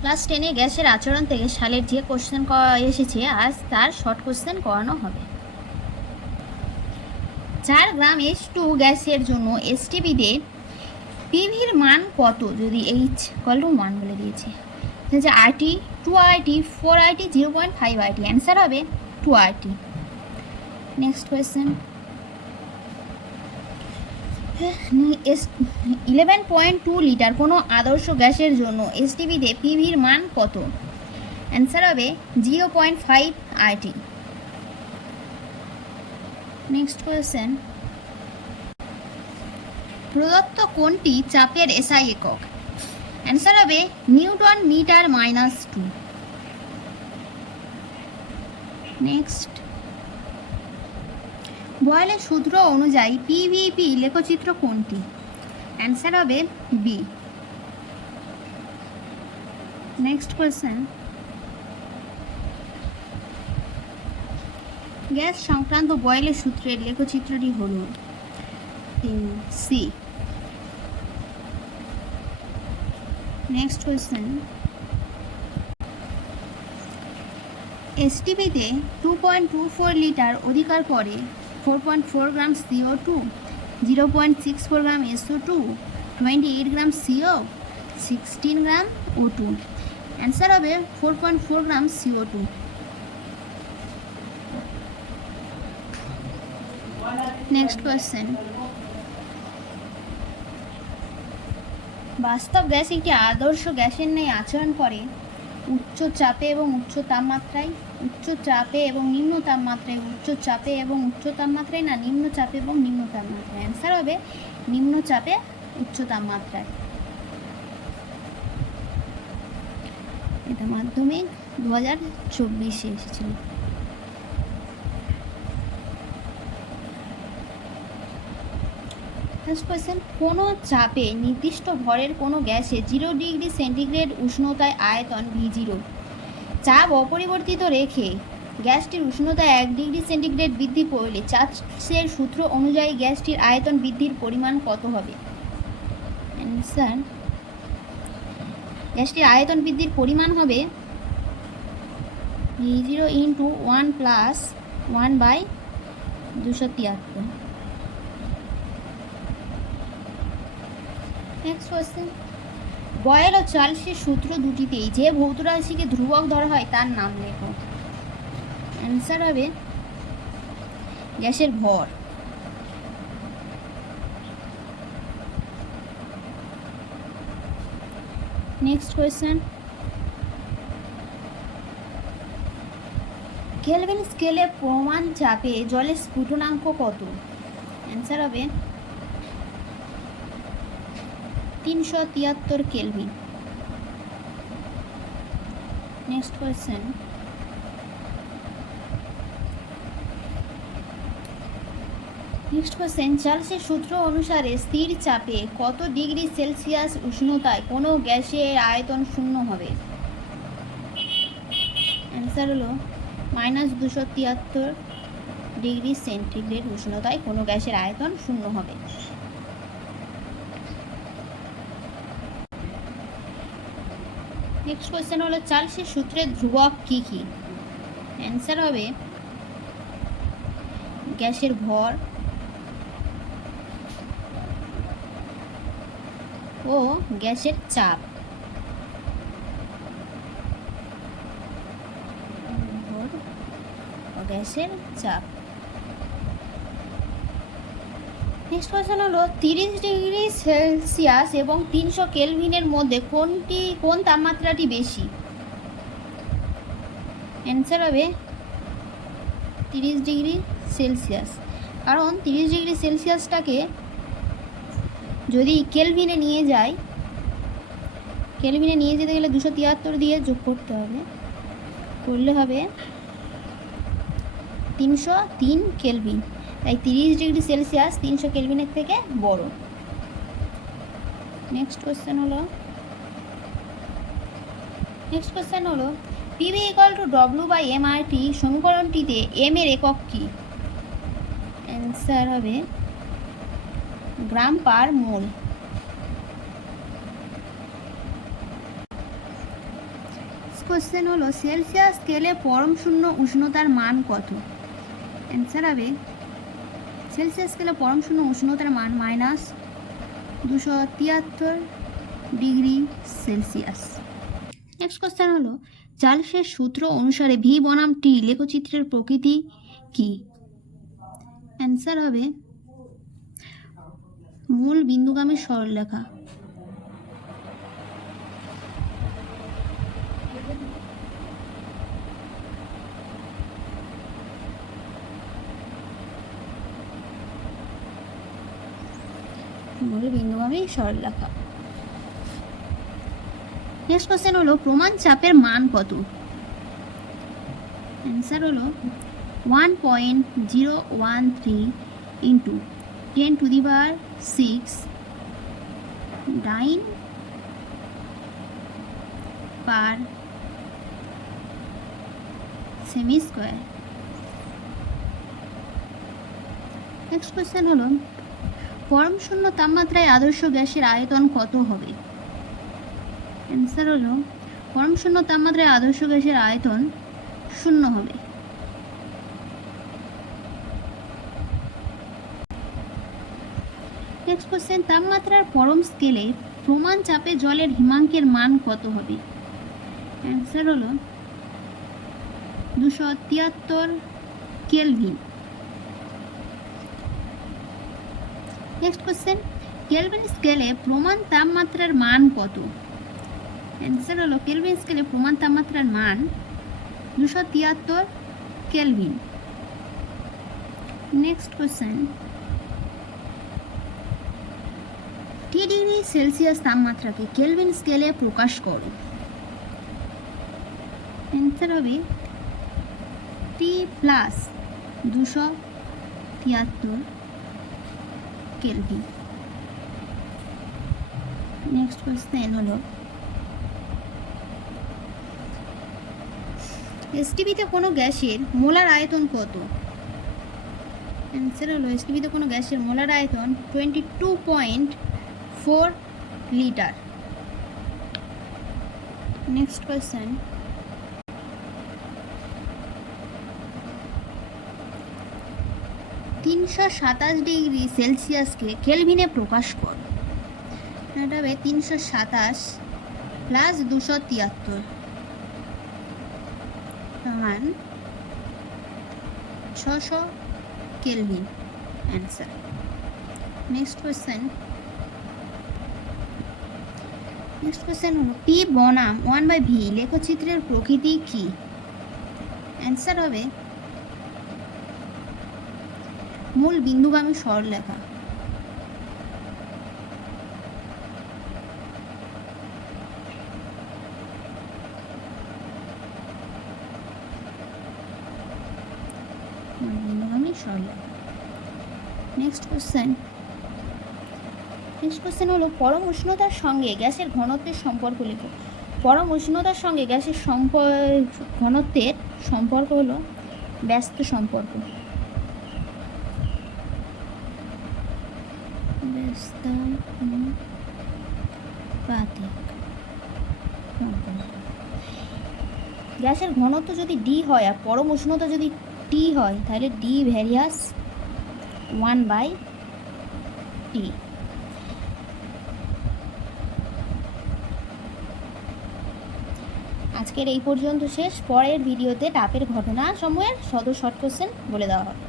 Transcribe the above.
Class 10-এ গ্যাসের আচরণ থেকে সালের যে কোশ্চেন এসেছে আজ তার শর্ট কোশ্চেন করানো হবে। 4 গ্রাম H2 গ্যাসের জন্য এসটিপিতে পিভির মান কত? যদি H=1 বলে দিয়েছে, যে RT 2RT 4RT 0.5RT, answer হবে 2RT। নেক্সট কোয়েশ্চেন, 11.2 লিটার কোনো আদর্শ গ্যাসের জন্য এসটিপিতে পিভির মান কত? অ্যান্সার হবে 0.5RT। নেক্সট কোয়েশ্চেন, প্রদত্ত কোনটি চাপের এসআই একক? অ্যান্সার হবে নিউটন মিটার -2। নেক্সট, বয়েলের সূত্র অনুযায়ী পিভিপি লেখচিত্র কোনটি? অ্যান্সার হবে বি। নেক্সট কোয়েশ্চেন, গ্যাস সংক্রান্ত বয়েলের সূত্রের লেখচিত্রটি হল সি। নেক্সট কোয়েশ্চেন, এসটিপিতে 2.24 লিটার অধিকার করে 4.4 গ্রাম CO2, 0.64 গ্রাম SO2, 28 গ্রাম CO, 16 গ্রাম O2। অ্যান্সার হবে 4.4 গ্রাম CO2। নেক্সট কোয়েশ্চেন, বাস্তব গ্যাস একটি আদর্শ গ্যাসের ন্যায় আচরণ করে উচ্চ চাপে এবং উচ্চ তাপমাত্রায়, উচ্চ চাপে এবং নিম্ন তাপমাত্রায়, উচ্চ চাপে এবং উচ্চ তাপমাত্রায়, না নিম্ন চাপে এবং নিম্ন তাপমাত্রায়? অ্যান্সার হবে নিম্ন চাপে উচ্চ তাপমাত্রায়। এটা মাধ্যমিক 2024-এ এসেছিল। ফার্স্ট কোয়েশ্চেন, কোনো চাপে নির্দিষ্ট ভরের কোনো গ্যাসে 0 ডিগ্রি সেন্টিগ্রেড উষ্ণতায় আয়তন V0 চাপ অপরিবর্তিত রেখে গ্যাসটির উষ্ণতা 1 ডিগ্রি সেন্টিগ্রেড বৃদ্ধি করলে চার্লসের সূত্র অনুযায়ী গ্যাসটির আয়তন বৃদ্ধির পরিমাণ কত হবে? অ্যান্সার, গ্যাসটির আয়তন বৃদ্ধির পরিমাণ হবে V0 × 1 + 1/273। নেক্সট কোয়েশ্চেন, বয়েল ও চার্লসের সূত্র দুটিতেই যে ভৌত রাশিকে ধ্রুবক ধরা হয় তার নাম লেখো। অ্যান্সার হবে গ্যাসের ভর। নেক্সট কোয়েশ্চেন, কেলভিন স্কেলে প্রমাণ চাপে জলের স্ফুটনাঙ্ক কত? অ্যান্সার হবে 373 কেলভিন। নেক্সট কোয়েশ্চেন, চার্লসের সূত্র অনুসারে স্থির চাপে কত ডিগ্রি সেলসিয়াস উষ্ণতায় কোনো গ্যাসের আয়তন শূন্য হবে? অ্যান্সার হলো -273 ডিগ্রি সেন্টিগ্রেড উষ্ণতায় কোনো গ্যাসের আয়তন শূন্য হবে। নেক্সট কোয়েশ্চেন হলো চার্লসের সূত্রের ধ্রুবক কি কি? অ্যান্সার হবে গ্যাসের ভর ও গ্যাসের চাপ। গ্যাসের চাপ। নেক্সট কোয়েশ্চেন হলো 30 ডিগ্রি সেলসিয়াস এবং 300 কেলভিনের মধ্যে কোন তাপমাত্রাটি বেশি? অ্যান্সার হবে 30 ডিগ্রি সেলসিয়াস, কারণ 30 ডিগ্রি সেলসিয়াসটাকে যদি কেলভিনে নিয়ে যায়, কেলভিনে নিয়ে যেতে গেলে 273 দিয়ে যোগ করতে হবে, করলে হবে 303 কেলভিন। তাই 30 ডিগ্রি সেলসিয়াস 300 কেলভিনের থেকে বড়। নেক্সট কোয়েশ্চেন হলো PV = W/mRT সমীকরণটিতে m এর একক কি? অ্যান্সার হবে গ্রাম পার মোল। কোশ্চেন হলো সেলসিয়াস স্কেলে পরম শূন্য উষ্ণতার মান কত? অ্যান্সার হবে সেলসিয়াস স্কেলে পরম শূন্য উষ্ণতার মান -273 ডিগ্রি সেলসিয়াস। নেক্সট কোশ্চেন হলো চার্লসের সূত্র অনুসারে ভি বনাম টি লেখচিত্রের প্রকৃতি কি? অ্যান্সার হবে মূল বিন্দুগামী সরলরেখা। মূল বিন্দুগামী সরলরেখা। নেক্সট কোশ্চেন হলো প্রমাণ চাপের মান কত? অ্যান্সার হলো 1.013 ইন্টু 10⁶ ডাইন পার সেমি স্কোয়ার। নেক্সট কোশ্চেন হলো পরম শূন্য তাপমাত্রায় আদর্শ গ্যাসের আয়তন কত হবে? অ্যান্সার হলো পরম শূন্য তাপমাত্রায় আদর্শ গ্যাসের আয়তন 0 হবে। নেক্সট কোশ্চেন তাপমাত্রার পরম স্কেলে প্রমাণ চাপে জলের হিমাঙ্কের মান কত হবে? অ্যান্সার হলো 273 কেলভিন। নেক্সট কোশ্চেন কেলভিন স্কেলে প্রমাণ তাপমাত্রার মান কত? অ্যান্সার হলো কেলভিন স্কেলে প্রমাণ তাপমাত্রার মান 273 kelvin. Next question t degree Celsius তাপমাত্রাকে কেলভিন স্কেলে প্রকাশ করো। অ্যান্সার হবে t plus 273 kelvin. Next question হলো এসটিপিতে কোনো গ্যাসের মোলার আয়তন কত? অ্যান্সার হলো এসটিপিতে কোনো গ্যাসের মোলার আয়তন 22.4 লিটার। নেক্সট কোয়েশ্চেন -327 ডিগ্রি সেলসিয়াসকে কেলভিনে প্রকাশ কর। এটা হবে 327 প্লাস 273 সমান 600 কেলভিন। অ্যান্সার। নেক্সট কোয়েশ্চেন হলো পি বনাম 1/v লেখচিত্রের প্রকৃতি কি? অ্যান্সার হবে মূল বিন্দুগামী সরলরেখা। নেক্সট কোশ্চেন হলো পরম উষ্ণতার সঙ্গে গ্যাসের ঘনত্বের সম্পর্ক লেখো। পরম উষ্ণতার সঙ্গে গ্যাসের ঘনত্বের সম্পর্ক হলো ব্যস্ত সম্পর্ক। গ্যাসের ঘনত্ব যদি ডি হয় আর পরম উষ্ণতা যদি টি হয় তাহলে ডি ভ্যারিয়াস 1/T। আজকের এই পর্যন্ত শেষ। পরের ভিডিওতে তাপের ঘটনা সমূহের শর্ট কোশ্চেন বলে দেওয়া হবে।